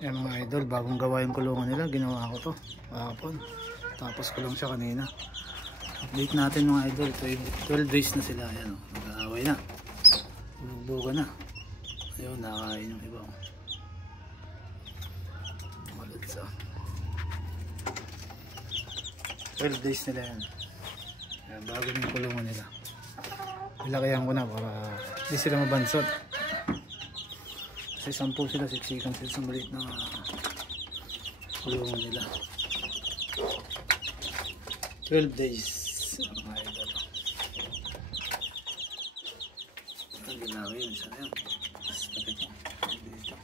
Yan mga idol, bagong gawa yung kulungan nila. Ginawa ko to kahapon. Tapos ko lang siya kanina. Update natin mga idol. 12 days na sila. Ayan o, nag-aaway na. Bugbuga na. Ayun, nakakain yung iba. Walad sa 12 days nila yan. Ayan, bago yung kulungan nila. Ilakayan ko na para hindi sila mabansot. Kasi 10 sila, siksikan sila sa maliit na kulungan nila. 12 days mga idol. Ang ginawa yun, sana yun. Mas kapit mo dito.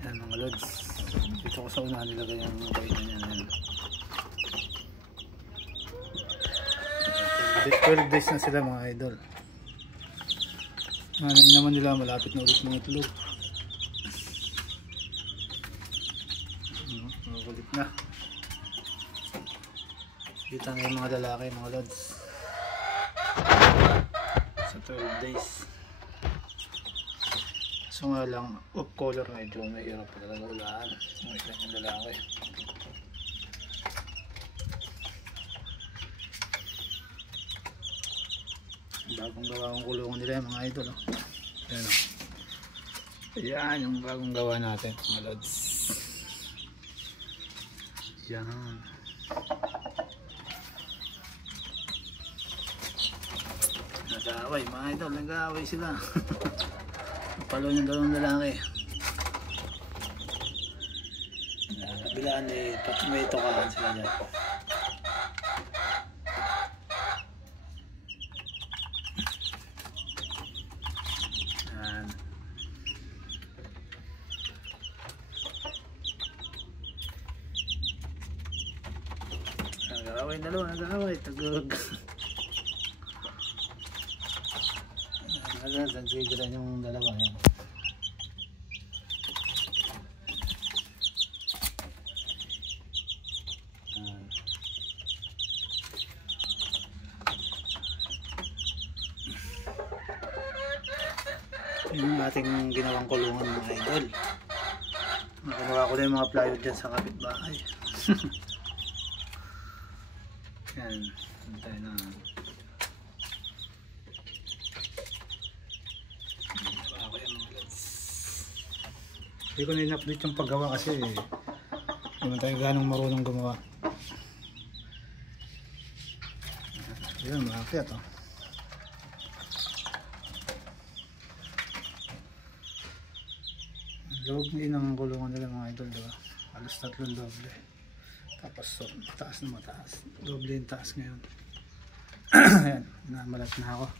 Yan mga lods, dito ko sa una nilagay yung kainan yan. 12 days na sila mga idol. Ngayon naman nila malapit na ulit mga itlog. Makulit na. Kita na yung mga lalaki mga lods sa 12 days. So nga lang, off color medyo mahirap pa talaga ulaan. Ang ilan yung lalaki. Bagong gawa kong kulungan nila yung mga idol. Ayan o. Ayan yung bagong gawa natin mga lods. Ayan. Nag-aaway mga idol, nag-aaway sila. Palo yung dalawang lalaki. Nabilaan eh, may tokahan sila dyan. Yan. Nag-aaway na lang, nag-aaway. Tagog. Nagsigilan yung dalawa yan. Yung ating ginawang kulungan mga idol. Ginawa ko na yung mga plywood dyan sa kapitbahay. Yan, hintay na. Hindi ko na in-update yung paggawa kasi hindi tayo ganong marunong gumawa. Ayan, maakyat oh. Loob din ang kulungan nila mga idol, diba? Alas 3 doble. Tapos so, mataas na mataas. Doble yung taas ngayon. Ayan, namalat na ako.